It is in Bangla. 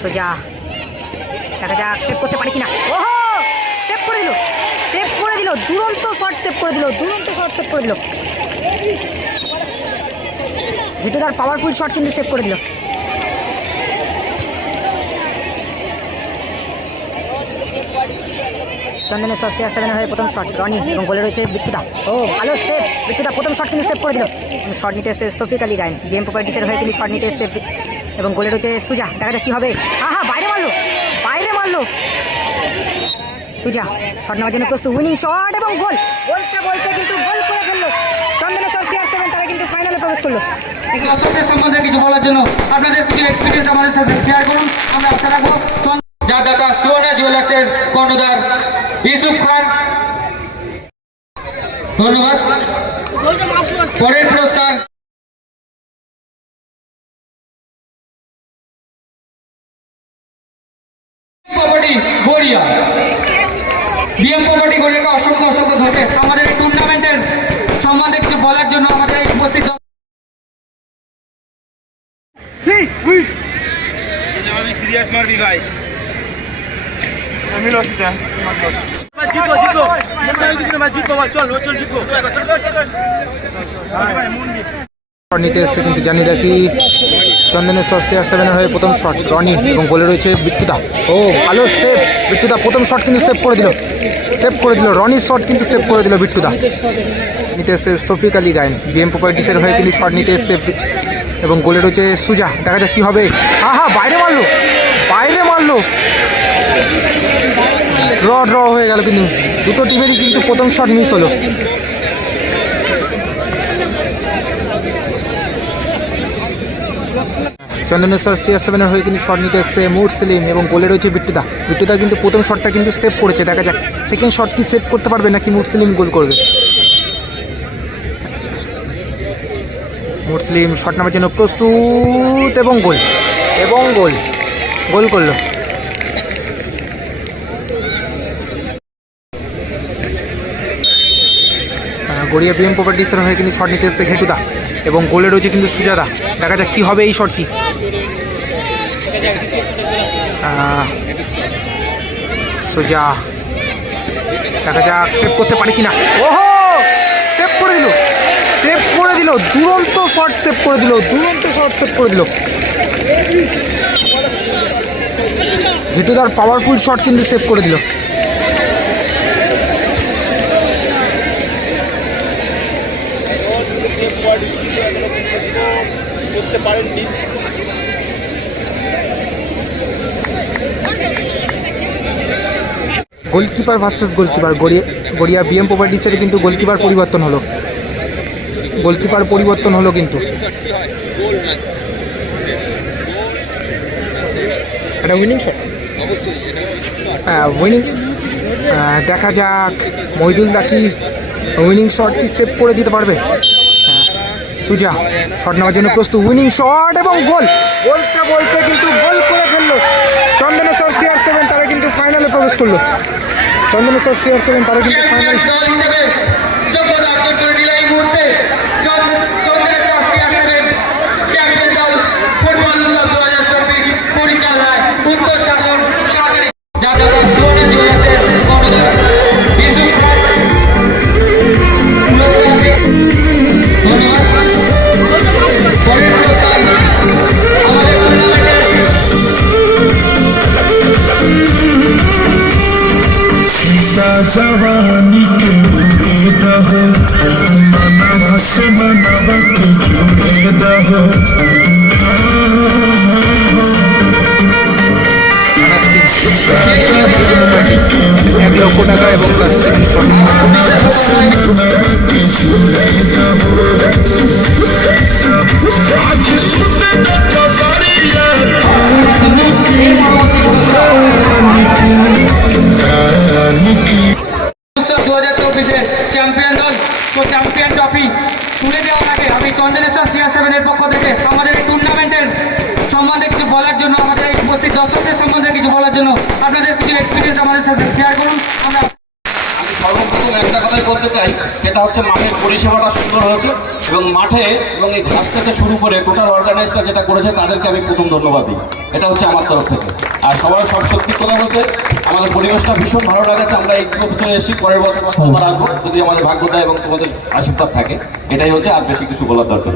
সোজা দেখা যাক সেভ করতে পারি কিনা। ওহো! সেভ করে দিল। সেভ করে দিল। দুরন্ত শট সেভ করে দিল। দুরন্ত শট সেভ করে দিল। যেটা তার পাওয়ারফুল শট কিন্তু সেভ করে দিল। চন্দনের শট সিআর সেভেনের হয়ে প্রথম শট রনি এবং গোলে রয়েছে বৃত্তিদা ও, ভালো সেভ বৃত্তিদা প্রথম শট কিন্তু সেভ করে দিল। শট নিতে এসে সফিক আলী গায়ন। গেম প্রপার্টিসের হয়ে কিন্তু শট নিতে এসে এবং গোলে রয়েছে সুজা। দেখা যাক কী হবে। আহা, বাইরে মারলো। বাইরে মারলো। সুজা শট নেওয়ার জন্য প্রস্তুত। উইনিং শট এবং গোল বলতে বলতে কিন্তু গোল করে ফেলল। চন্দনেশ্বর সিআর সেভেন তারা কিন্তু ফাইনালে প্রবেশ করল। দর্শকদের সম্বন্ধে কিছু বলার জন্য আপনাদের কিছু এক্সপিরিয়েন্স আমাদের সাথে শেয়ার করুন। আমরা আশা রাখব যার দাদা সুবর্ণা জুয়েলার্সের কর্ণধার ইউসুফ খান। ধন্যবাদ। পরের পুরস্কার। প্রপার্টি গড়িয়া বিএম প্রপার্টি গড়িয়াকে অসংখ্য অসংখ্য ধন্যবাদ। আমাদের এই টুর্নামেন্টের সম্বন্ধে কিছু বলার জন্য আমাদের এই উপস্থিত সিরিয়াস মারবি ভাই। আমি লসিতা জিতবো জিতবো। জিতবো জিতবো চল চল জিতবো। শট নিতে এসছে কিন্তু জানি রাখি চন্দনেশ্বর সিআর সেভেনের হয়ে প্রথম শট রনি এবং গোলে রয়েছে বৃত্তিদা ও ভালো সেভ বৃত্তুদা প্রথম শট কিন্তু সেভ করে দিল। সেভ করে দিল। রনির শট কিন্তু সেভ করে দিল বিট্টুদা। নিতে এসছে সফিক আলী গায়ন। বিএম প্রপার্টিসের হয়ে কিন্তু শট নিতে এসছে এবং গোলে রয়েছে সুজা। দেখা যাক কী হবে। আহা বাইরে মারলো। বাইরে মারলো। ড্র ড্র হয়ে গেল কিন্তু। দুটো টিমেরই কিন্তু প্রথম শট মিস হলো। চন্দনেশ্বর সিআর সেভেনের হয়ে কিন্তু শট নিতে এসছে মুর সেলিম এবং গোলে রয়েছে বিট্টুদা। বিট্টুদা কিন্তু প্রথম শটটা কিন্তু সেভ করেছে। দেখা যাক সেকেন্ড শট কি সেভ করতে পারবে নাকি মুর সেলিম গোল করবে। মুসলিম শট নেওয়ার জন্য প্রস্তুত এবং গোল এবং গোল গোল করল। গড়িয়া বিএম প্রপার্টিসের হয়ে কিন্তু শট নিতে এসছে ঘেটুদা। এবং গোলে রয়েছে কিন্তু সুজাদা দেখা যাক কী হবে এই শটটি সোজা। দেখা যাক সেভ করতে পারি কিনা। ওহো! সেভ করে দিল। সেভ করে দিল। দুরন্ত শট সেভ করে দিল। দুরন্ত শট সেভ করে দিল। যেটুদার পাওয়ারফুল শট কিন্তু সেভ করে দিল। করতে পারেননি goalkeeper versus goalkeeper Garia Garia BM প্রপার্টিসের কিন্তু গোলকিপার পরিবর্তন হলো। গোলকিপার পরিবর্তন হলো কিন্তু। এটা উইনিং দেখা যাক মহিদুল দা কি উইনিং শট কি সেভ করে দিতে পারবে? হ্যাঁ, সুজা শট নেওয়ার জন্য প্রস্তুত। উইনিং শট এবং গোল। বলতে বলতে কিন্তু গোল করে ফেলল। চন্দনেশ্বর সিআর সেভেন তারা কিন্তু ফাইনালে প্রবেশ করল। চন্দনেশ্বর সিআর সেভেন তারা কিন্তু ফাইনাল जवानी के उम्मीद हो मनवा से मनवा के जुड़ेद हो এক লক্ষ টাকা এবং প্লাস आज सुने তো চ্যাম্পিয়ন ট্রফি তুলে দেওয়ার আগে আমি চন্দনেশ্বর সিআর সেভেনের পক্ষ থেকে আমাদের এই টুর্নামেন্টের সম্বন্ধে কিছু বলার জন্য আমাদের এই উপস্থিত দর্শকদের সম্বন্ধে কিছু বলার জন্য আপনাদের কিছু এক্সপিরিয়েন্স আমাদের সাথে শেয়ার করুন আমরা আমি সর্বপ্রথম একটা কথাই বলতে চাই, সেটা হচ্ছে মাঠের পরিষেবাটা সুন্দর হয়েছে এবং মাঠে এবং এই ঘাস থেকে শুরু করে টোটাল অর্গানাইজটা যেটা করেছে, তাদেরকে আমি প্রথম ধন্যবাদ দিই। এটা হচ্ছে আমার তরফ থেকে। আর সবার সব সত্যি কথা বলতে, আমাদের পরিবেশটা ভীষণ ভালো লাগেছে আমরা এই বছর এসেছি, পরের বছর আবার আসব যদি আমাদের ভাগ্য দেয় এবং তোমাদের আশীর্বাদ থাকে, এটাই হচ্ছে আর বেশি কিছু বলার দরকার